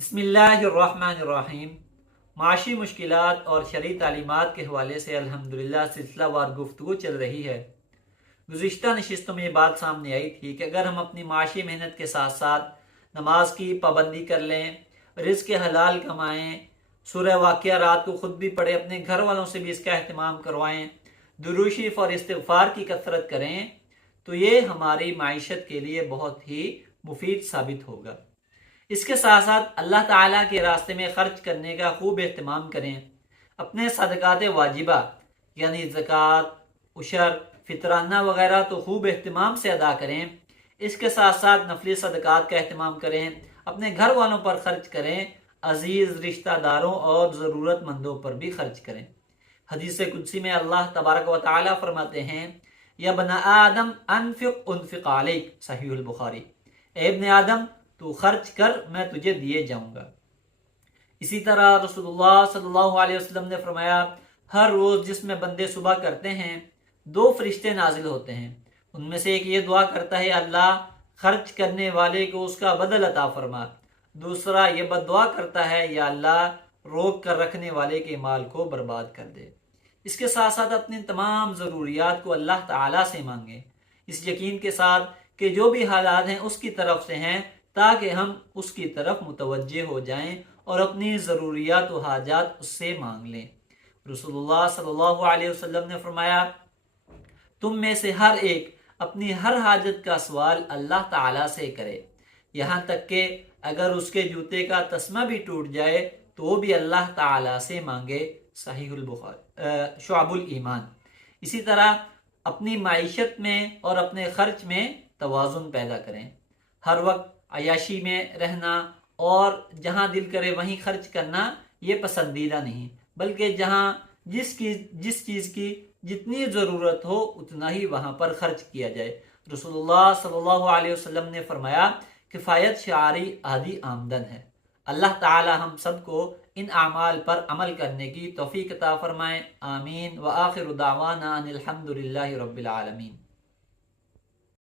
بسم اللہ الرحمن الرحیم۔ معاشی مشکلات اور شرعی تعلیمات کے حوالے سے الحمدللہ سلسلہ وار گفتگو چل رہی ہے۔ گزشتہ نشستوں میں یہ بات سامنے آئی تھی کہ اگر ہم اپنی معاشی محنت کے ساتھ ساتھ نماز کی پابندی کر لیں، رزق حلال کمائیں، سورہ واقعہ رات کو خود بھی پڑھیں، اپنے گھر والوں سے بھی اس کا اہتمام کروائیں، درود شریف اور استغفار کی کثرت کریں، تو یہ ہماری معیشت کے لیے بہت ہی مفید ثابت ہوگا۔ اس کے ساتھ ساتھ اللہ تعالیٰ کے راستے میں خرچ کرنے کا خوب اہتمام کریں۔ اپنے صدقات واجبہ یعنی زکوٰۃ، عشر، فطرانہ وغیرہ تو خوب اہتمام سے ادا کریں۔ اس کے ساتھ ساتھ نفلی صدقات کا اہتمام کریں، اپنے گھر والوں پر خرچ کریں، عزیز رشتہ داروں اور ضرورت مندوں پر بھی خرچ کریں۔ حدیث قدسی میں اللہ تبارک و تعالیٰ فرماتے ہیں، یا بنی آدم انفق انفق علیک، صحیح البخاری، اے ابن آدم تو خرچ کر میں تجھے دیے جاؤں گا۔ اسی طرح رسول اللہ صلی اللہ علیہ وسلم نے فرمایا، ہر روز جس میں بندے صبح کرتے ہیں 2 فرشتے نازل ہوتے ہیں، ان میں سے ایک یہ دعا کرتا ہے، اللہ خرچ کرنے والے کو اس کا بدل عطا فرما۔ دوسرا یہ بد دعا کرتا ہے، یا اللہ روک کر رکھنے والے کے مال کو برباد کر دے۔ اس کے ساتھ ساتھ اپنی تمام ضروریات کو اللہ تعالیٰ سے مانگیں، اس یقین کے ساتھ کہ جو بھی حالات ہیں اس کی طرف سے ہیں، تاکہ ہم اس کی طرف متوجہ ہو جائیں اور اپنی ضروریات و حاجات اس سے مانگ لیں۔ رسول اللہ صلی اللہ علیہ وسلم نے فرمایا، تم میں سے ہر ایک اپنی ہر حاجت کا سوال اللہ تعالیٰ سے کرے، یہاں تک کہ اگر اس کے جوتے کا تسمہ بھی ٹوٹ جائے تو وہ بھی اللہ تعالیٰ سے مانگے، صحیح البخاری، شعب الایمان۔ اسی طرح اپنی معیشت میں اور اپنے خرچ میں توازن پیدا کریں۔ ہر وقت عیاشی میں رہنا اور جہاں دل کرے وہیں خرچ کرنا یہ پسندیدہ نہیں، بلکہ جہاں جس چیز کی جتنی ضرورت ہو اتنا ہی وہاں پر خرچ کیا جائے۔ رسول اللہ صلی اللہ علیہ وسلم نے فرمایا، کفایت شعاری آدھی آمدن ہے۔ اللہ تعالی ہم سب کو ان اعمال پر عمل کرنے کی توفیق عطا فرمائے، آمین۔ وآخر دعوانا ان الحمد للہ رب العالمین۔